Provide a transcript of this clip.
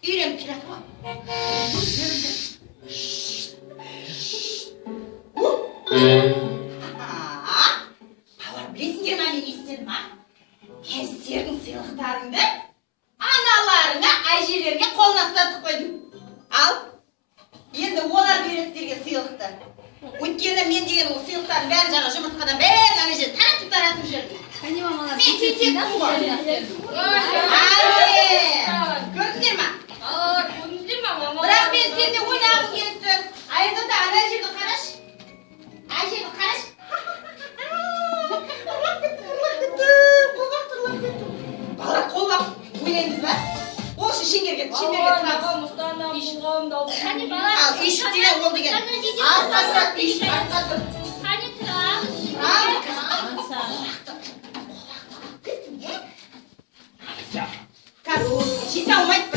үйреніп келатыр ғой. Балалар, білесіңдер ма, мен естідім ма? Сендердің сыйлықтарыңды аналарыңа, әжелеріңе қолына ұстатып қойдым. Ал, енді олар береді сіздерге сыйлықты. Өйткені мен деген ол сыйлықтардың бәрін жаңа жұмыртқадан бәрін ана жерде таратып жүрдім. Қане мамалар, мен тек ғой. Көрдіңдер ма? Бірақ мен сенден ойнағым келіп тұр. Айзада ана жерді қарашы. Ана жерді қарашы. Балалар қолға ойнаймыз ба? Ол үшін шеңберге тұрамыз. Ал үйшік деген ол деген. Артқа тұрады үйшік, артқа тұр. Қане тұрамыз. Қазір ол жете алмайды.